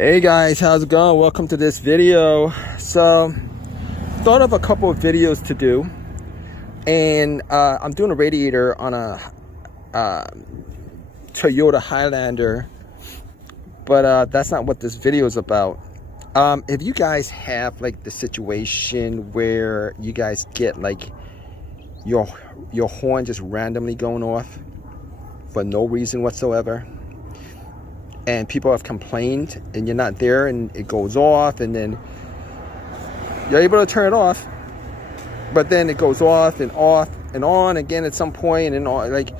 Hey guys, how's it going? Welcome to this video. So thought of a couple of videos to do, and I'm doing a radiator on a Toyota Highlander, but that's not what this video is about. If you guys have like the situation where you guys get like your horn just randomly going off for no reason whatsoever, and people have complained and you're not there and it goes off, and then you're able to turn it off, but then it goes off and on again at some point, and all, like,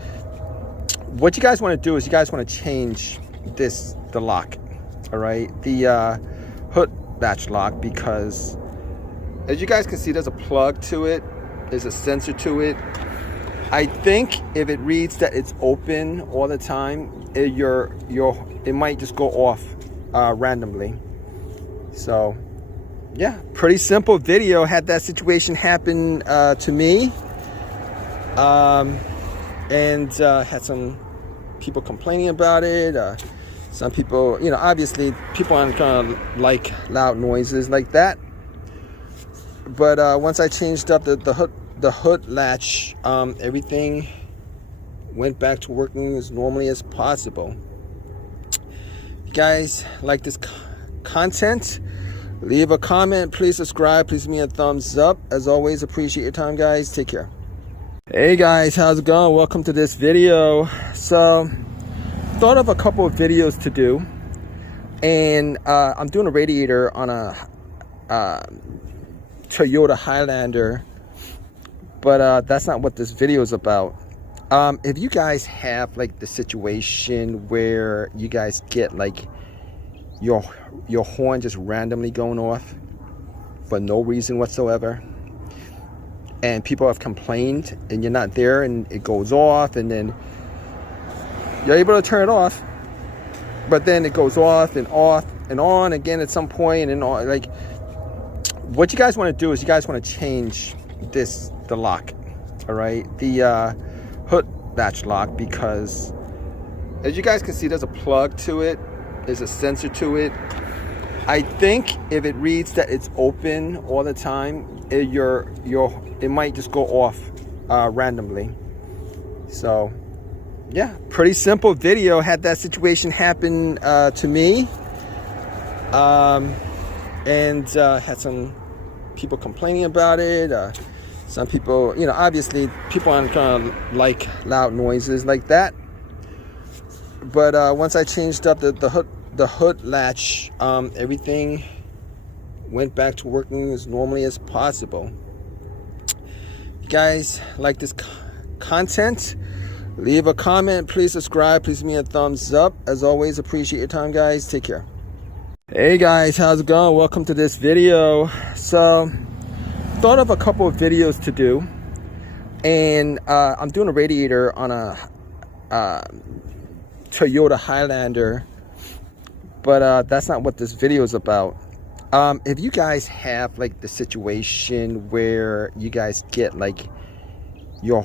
what you guys want to do is you guys want to change the lock, all right, the hood latch lock, because as you guys can see, there's a plug to it, there's a sensor to it. I think if it reads that it's open all the time, it might just go off randomly. So yeah, pretty simple video. Had that situation happen to me, and had some people complaining about it. Some people, obviously people aren't gonna like loud noises like that, but once I changed up the hood latch, everything went back to working as normally as possible. You guys like this content, leave a comment, please subscribe, please give me a thumbs up. As always, appreciate your time, guys. Take care. Hey guys, how's it going? Welcome to this video. So thought of a couple of videos to do, and I'm doing a radiator on a Toyota Highlander, but that's not what this video is about. If you guys have like the situation where you guys get like your horn just randomly going off for no reason whatsoever, and people have complained and you're not there and it goes off, and then you're able to turn it off, but then it goes off and on again at some point, and all, like, what you guys want to do is you guys want to change the lock, all right, the hood latch lock, because as you guys can see, there's a plug to it, there's a sensor to it. I think if it reads that it's open all the time, it might just go off randomly. So yeah, pretty simple video. Had that situation happen to me, and had some people complaining about it. Some people, obviously people aren't gonna like loud noises like that, but once I changed up the hood latch, everything went back to working as normally as possible. You guys like this content, leave a comment, please subscribe, please give me a thumbs up. As always, appreciate your time, guys. Take care. Hey guys, how's it going? Welcome to this video. So thought of a couple of videos to do, and I'm doing a radiator on a Toyota Highlander, but that's not what this video is about. If you guys have like the situation where you guys get like your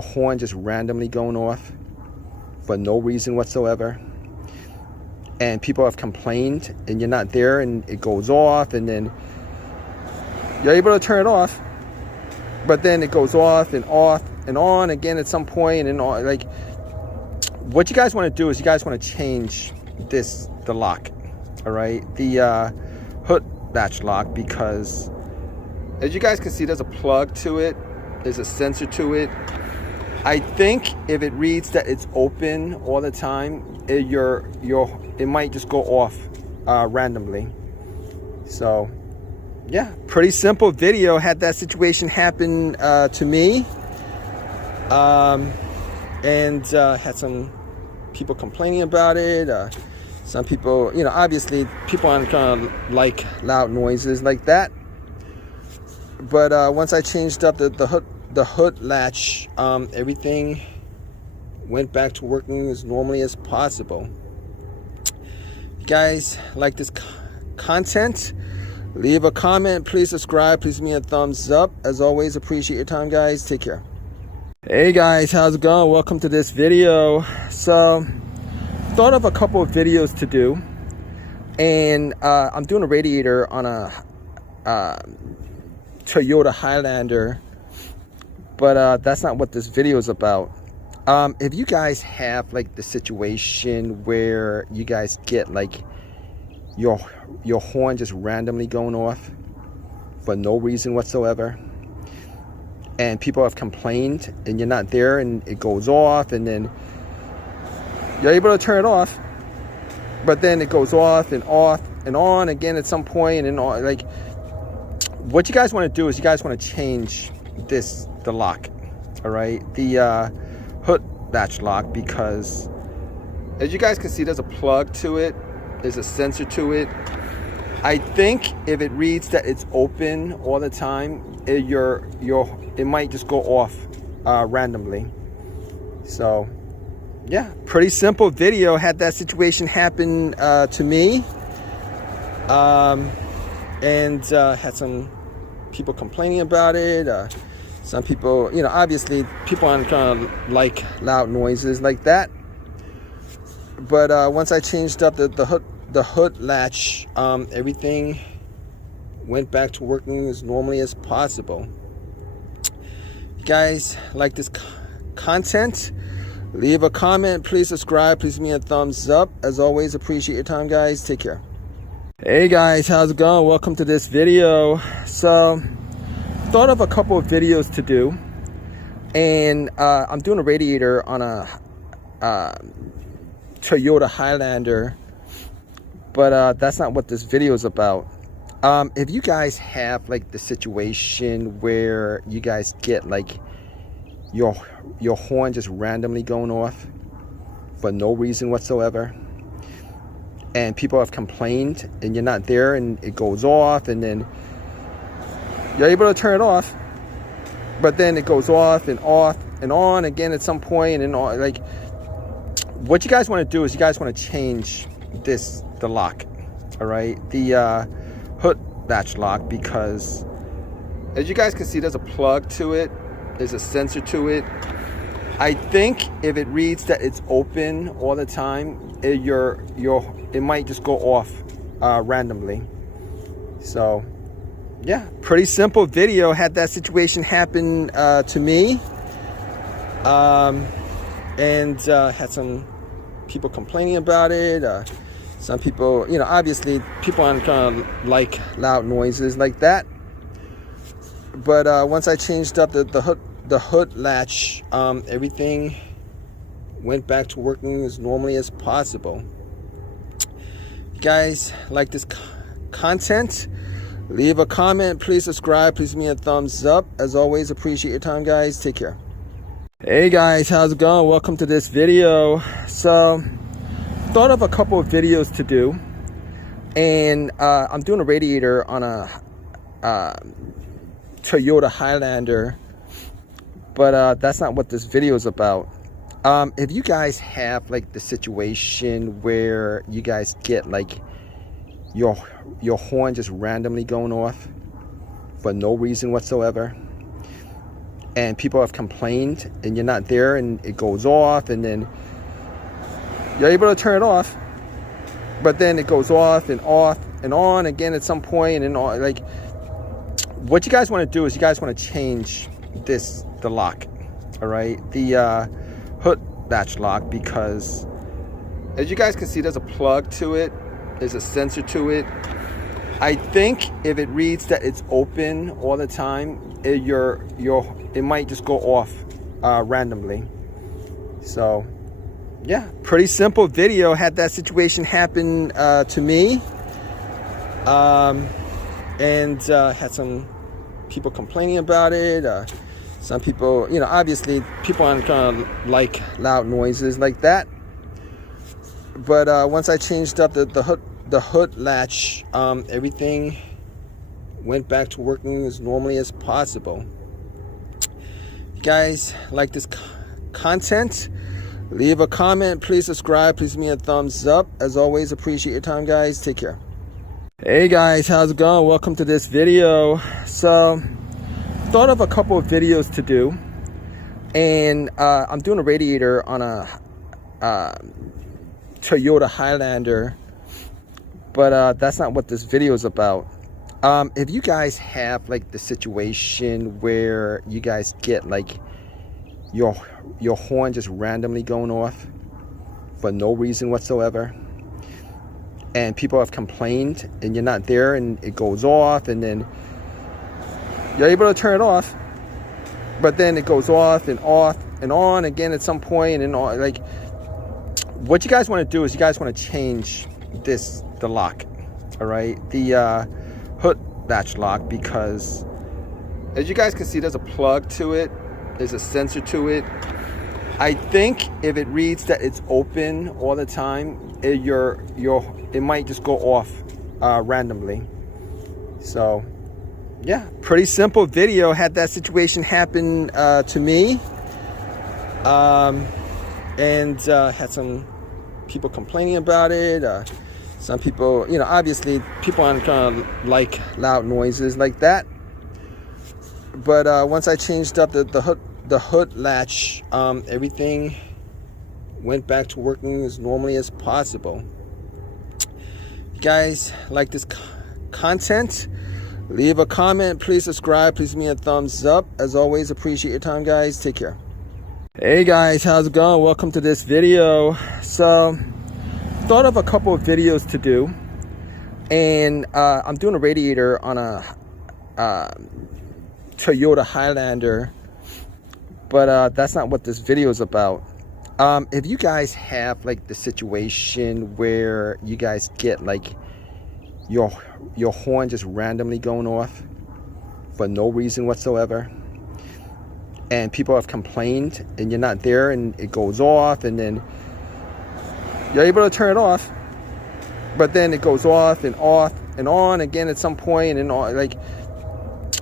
horn just randomly going off for no reason whatsoever, and people have complained and you're not there and it goes off, and then you're able to turn it off, but then it goes off and on again at some point, and all, like, what you guys want to do is you guys want to change the lock, all right, the hood latch lock, because as you guys can see, there's a plug to it, there's a sensor to it. I think if it reads that it's open all the time, it might just go off randomly. So yeah, pretty simple video. Had that situation happen to me, and had some people complaining about it. Some people, obviously people aren't gonna like loud noises like that, but once I changed up the hood latch, everything went back to working as normally as possible. You guys like this content, leave a comment, please subscribe, please give me a thumbs up. As always, appreciate your time, guys. Take care. Hey guys, how's it going? Welcome to this video. So thought of a couple of videos to do, and I'm doing a radiator on a Toyota Highlander, but that's not what this video is about. If you guys have like the situation where you guys get like your horn just randomly going off for no reason whatsoever, and people have complained and you're not there and it goes off, and then you're able to turn it off, but then it goes off and on again at some point, and then like what you guys want to do is you guys want to change the lock, all right, the hood latch lock, because as you guys can see, there's a plug to it, there's a sensor to it. I think if it reads that it's open all the time, it might just go off randomly. So yeah, pretty simple video. Had that situation happen to me, and had some people complaining about it. Some people, you know, obviously people aren't gonna like loud noises like that. But once I changed up the hood latch, everything went back to working as normally as possible. If you guys like this content, leave a comment, please subscribe, please give me a thumbs up. As always, appreciate your time, guys. Take care. Hey guys, how's it going? Welcome to this video. So thought of a couple of videos to do, and I'm doing a radiator on a Toyota Highlander, but that's not what this video is about. If you guys have like the situation where you guys get like your horn just randomly going off for no reason whatsoever, and people have complained and you're not there and it goes off, and then you're able to turn it off, but then it goes off and on again at some point, and like what you guys want to do is you guys want to change the lock, all right, the hood latch lock, because as you guys can see, there's a plug to it, there's a sensor to it. I think if it reads that it's open all the time, it might just go off randomly. So yeah, pretty simple video. Had that situation happen to me, and had some people complaining about it. Some people, you know, obviously people aren't gonna like loud noises like that. But once I changed up the hood latch, everything went back to working as normally as possible. If you guys like this content, leave a comment, please subscribe, please give me a thumbs up. As always, appreciate your time, guys. Take care. Hey guys, how's it going? Welcome to this video. So thought of a couple of videos to do, and I'm doing a radiator on a Toyota Highlander, but that's not what this video is about. If you guys have like the situation where you guys get like your horn just randomly going off for no reason whatsoever, and people have complained and you're not there and it goes off, and then you're able to turn it off, but then it goes off and on again at some point, and like what you guys want to do is you guys want to change the lock, all right, the hood latch lock, because as you guys can see, there's a plug to it, there's a sensor to it. I think if it reads that it's open all the time, it might just go off randomly. So yeah, pretty simple video. Had that situation happen to me, and had some people complaining about it. Some people, you know, obviously people aren't gonna like loud noises like that. But once I changed up the hood latch, everything went back to working as normally as possible. If you guys like this content, leave a comment, please subscribe, please give me a thumbs up. As always, appreciate your time, guys. Take care. Hey guys, how's it going? Welcome to this video. So thought of a couple of videos to do, and I'm doing a radiator on a Toyota Highlander, but that's not what this video is about. If you guys have like the situation where you guys get like your horn just randomly going off for no reason whatsoever, and people have complained and you're not there and it goes off, and then you're able to turn it off, but then it goes off and on again at some point, and all, like, what you guys want to do is you guys want to change the lock, all right, the hood latch lock, because as you guys can see, there's a plug to it, there's a sensor to it. I think if it reads that it's open all the time, it might just go off randomly. So yeah, pretty simple video. Had that situation happen to me, and had some people complaining about it. Some people, you know, obviously people aren't gonna like loud noises like that. But once I changed up the hood latch, everything went back to working as normally as possible. You guys like this content? Leave a comment, please subscribe, please give me a thumbs up. As always, appreciate your time, guys. Take care. Hey guys, how's it going? Welcome to this video. So thought of a couple of videos to do, and I'm doing a radiator on a Toyota Highlander, but that's not what this video is about. If you guys have like the situation where you guys get like your horn just randomly going off for no reason whatsoever, and people have complained and you're not there and it goes off, and then you're able to turn it off, but then it goes off and on again at some point, and all, like,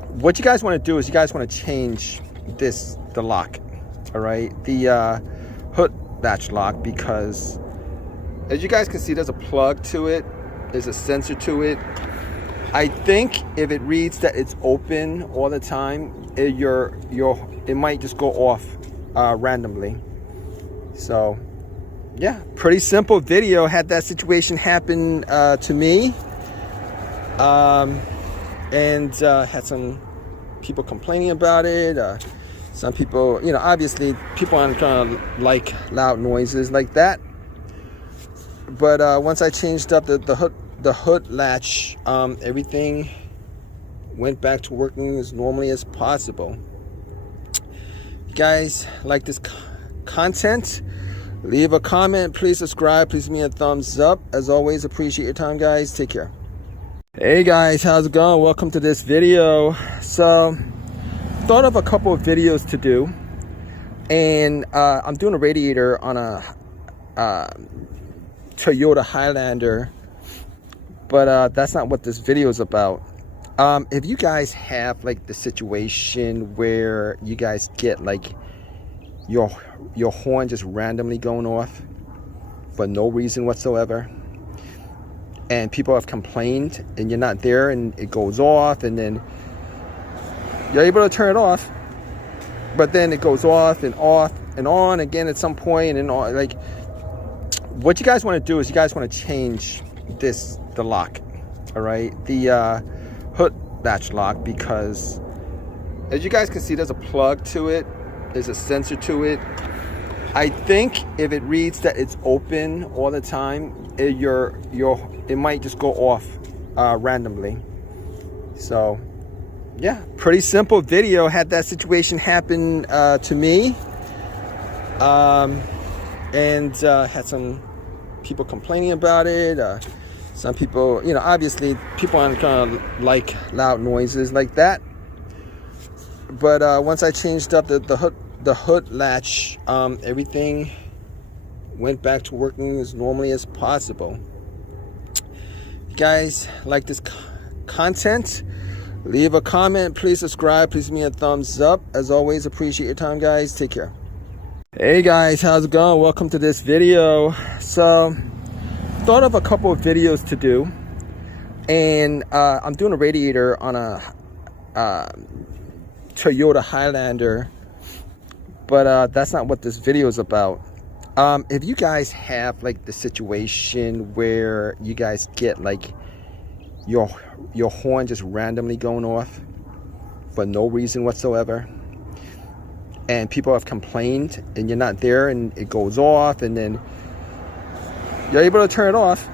what you guys want to do is you guys want to change the lock, all right, the hood latch lock, because as you guys can see, there's a plug to it, there's a sensor to it. I think if it reads that it's open all the time, it might just go off randomly. So yeah, pretty simple video. Had that situation happen to me, and had some people complaining about it. Some people, you know, obviously people aren't gonna like loud noises like that. But once I changed up the hood latch, everything went back to working as normally as possible. You guys like this content? Leave a comment, please subscribe, please give me a thumbs up. As always, appreciate your time, guys. Take care. Hey guys, how's it going? Welcome to this video. So thought of a couple of videos to do, and I'm doing a radiator on a Toyota Highlander, but that's not what this video is about. If you guys have like the situation where you guys get like your horn just randomly going off for no reason whatsoever, and people have complained and you're not there and it goes off, and then you're able to turn it off, but then it goes off and on again at some point, and all, like, what you guys want to do is you guys want to change the lock, all right, the hood latch lock, because as you guys can see, there's a plug to it, there's a sensor to it. I think if it reads that it's open all the time, it might just go off randomly. So yeah, pretty simple video. Had that situation happen to me, and had some people complaining about it. Some people, you know, obviously people aren't gonna like loud noises like that. But once I changed up the hood latch, everything went back to working as normally as possible. You guys like this content? Leave a comment, please subscribe, please give me a thumbs up. As always, appreciate your time, guys. Take care. Hey guys, how's it going? Welcome to this video. So thought of a couple of videos to do, and I'm doing a radiator on a Toyota Highlander, but that's not what this video is about. If you guys have like the situation where you guys get like your horn just randomly going off for no reason whatsoever, and people have complained and you're not there and it goes off, and then you're able to turn it off